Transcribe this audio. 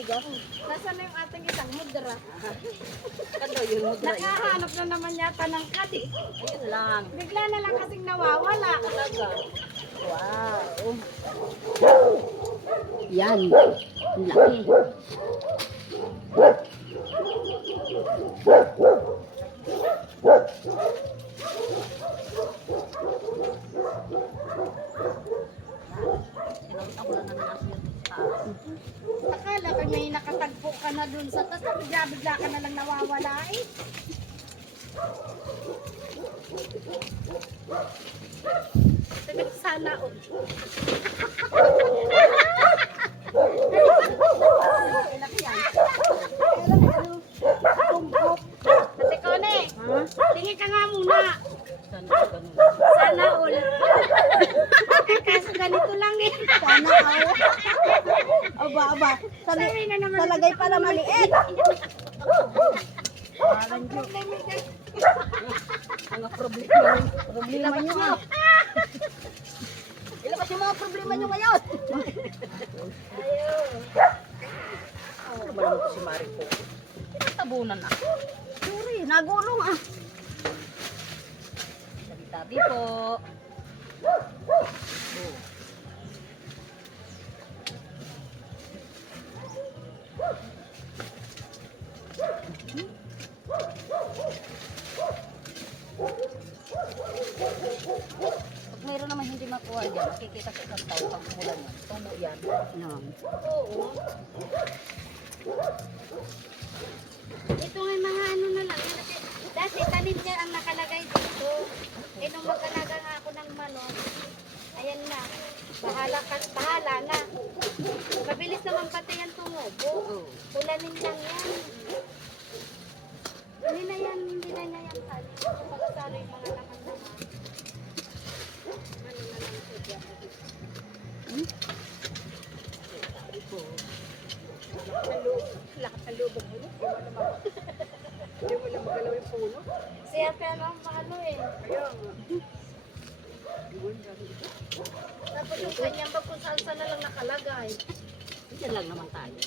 matigas. Nasaan na yung ating isang mudra? Kando yun mo dry. Nakahanap na naman yata ng kadi. Ayun lang. Bigla na lang kasing nawawala. Talaga. Wow. Yan. Ang laki. Sinunta ko lang ng asin sa taas. Akala ko may nakatagpo ka na dun sa tas, bigla ka na lang nawawala eh. Sabi sana oh. Ate Kone, tingin ka nga muna. Sana ganun. Sana all. Kaso ganito lang eh. Sana all. Aba. Sabi na naman. Talagay pala maliit. Ang problema dyan. Mga problema. Problema nyo ah. Ilabas yung mga problema nyo ngayon. Ayun. Ano ba naman ito si Marie po? Pinagtabunan ako. Sorry, nagulong ah. Tabi-tabi po. Pag mayroon naman hindi makuha dyan, makikita sa isang tao pag umulan yan. Tumo yan. Yan. Oo. Ito nga mga ano na lang. Dati tanim niya ang nakalagay dito. Eh nung mag-alaga nga ako ng manok, ayan na. Bahala na. Mabilis naman pati yan tumubo. Ulanin lang yan. Hindi na niya yan tanim. Pagkasalo yung mga laman-laman. Ano na lang ito dyan. Lahat ng lubog mo. Hindi mo lang magalaw yung puno. Siya pero ang ano eh. Kaya nga. Tapos yung kanyang bag kung saan na lang nakalagay. Diyan lang naman tayo.